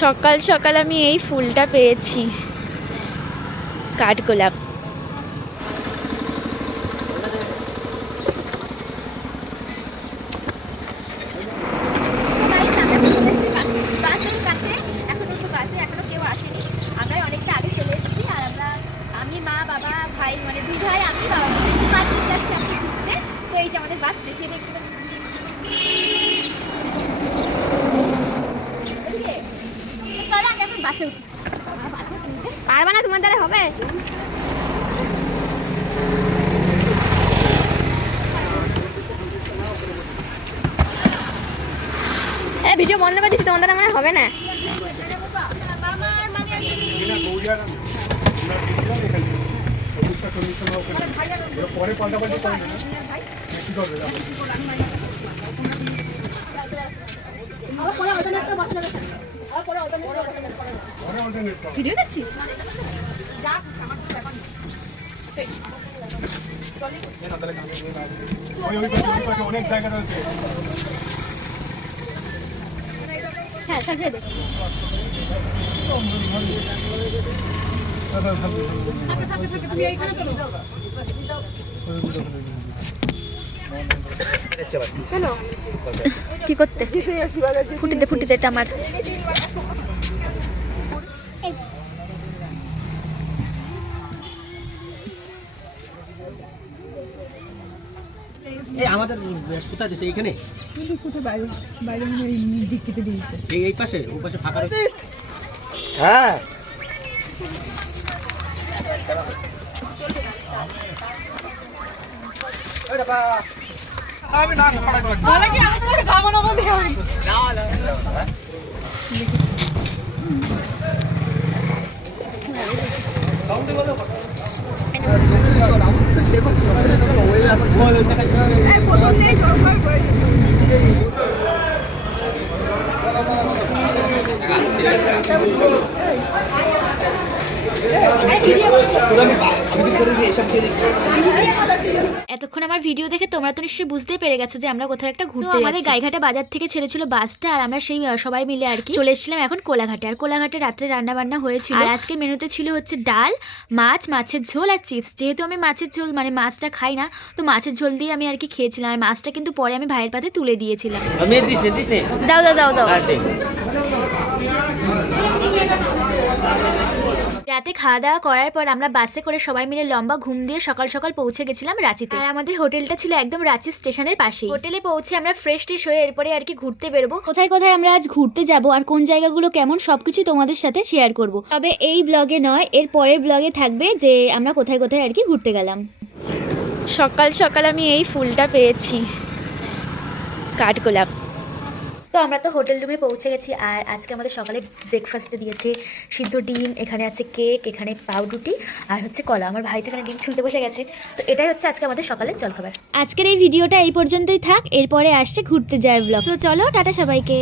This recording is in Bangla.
সকাল সকাল আমি এই ফুলটা পেয়েছি, কাঠগোলাপ। আমি মা বাবা ভাই মানে দুই ভাই আমি বাবা পাঁচজন যাচ্ছি আজকে ঘুরতে। তো এই যে আমাদের বাস দেখিয়ে দেখতে চলো আমি এখন বাসে উঠি। পারবা না তোমার দ্বারা হবে? ভিডিও বন্ধ করে দিচ্ছি, তোমার দ্বারা মানে হবে না। ভিডিও দেখছিস? হ্যাঁ সাজিয়ে দে। কি করতে? ফুটিতে ফুটিতে এটা আমার আমাদের কোথায় দিতে এখানে বাইরে বাইরে দিকে দিয়েছে এই পাশে ওই পাশে ফাঁকা রয়েছে। হ্যাঁ আমি না পড়া কি আমাদের খাওয়ানো বন্ধ হবে না এতক্ষণ আমার ভিডিও দেখে তোমরা তো নিশ্চয়ই বুঝতেই পেরে গেছো যে আমরা কোথাও একটা ঘুরতে যাচ্ছি। আমাদের গাইঘাটা বাজার থেকে ছেড়েছিল বাসটা, আর আমরা সেই সবাই মিলে আর কি চলে এসেছিলাম এখন কোলাঘাটে। আর কোলাঘাটে রাত্রে রান্না বান্না হয়েছিল, আর আজকের মেনুতে ছিল হচ্ছে ডাল, মাছ, মাছের ঝোল আর চিপস। যেহেতু আমি মাছের ঝোল মানে মাছটা খাই না, তো মাছের ঝোল দিয়ে আমি আর কি খেয়েছিলাম। আর মাছটা কিন্তু পরে আমি ভাইয়ের পাতে তুলে দিয়েছিলাম। দাও দাও দাও দাও। রাতে খাওয়া দাওয়া করার পর আমরা বাসে করে সবাই মিলে লম্বা ঘুম দিয়ে সকাল সকাল পৌঁছে গেছিলাম রাঁচিতে। আর আমাদের হোটেলটা ছিল একদম রাঁচি স্টেশনের পাশেই। হোটেলে পৌঁছে আমরা ফ্রেশ ট্রেশ হয়ে এরপরে আর কি ঘুরতে বেরোবো। কোথায় কোথায় আমরা আজ ঘুরতে যাব আর কোন জায়গাগুলো কেমন সবকিছু তোমাদের সাথে শেয়ার করব। তবে এই ব্লগে নয়, এর পরের ব্লগে থাকবে যে আমরা কোথায় কোথায় আর কি ঘুরতে গেলাম। সকাল সকাল আমি এই ফুলটা পেয়েছি, কাঠগোলাপ। তো আমরা তো হোটেল রুমে পৌঁছে গেছি। আর আজকে আমাদের সকালে ব্রেকফাস্টে দিয়েছে সিদ্ধ ডিম, এখানে আছে কেক, এখানে পাউরুটি আর হচ্ছে কলা। আমার ভাই তো এখানে ডিম ছুলতে বসে গেছে। তো এটাই হচ্ছে আজকে আমাদের সকালের জলখাবার। আজকের এই ভিডিওটা এই পর্যন্তই থাক, এরপরে আসছে ঘুরতে যাওয়ার ব্লগ। তো চলো টাটা সবাইকে।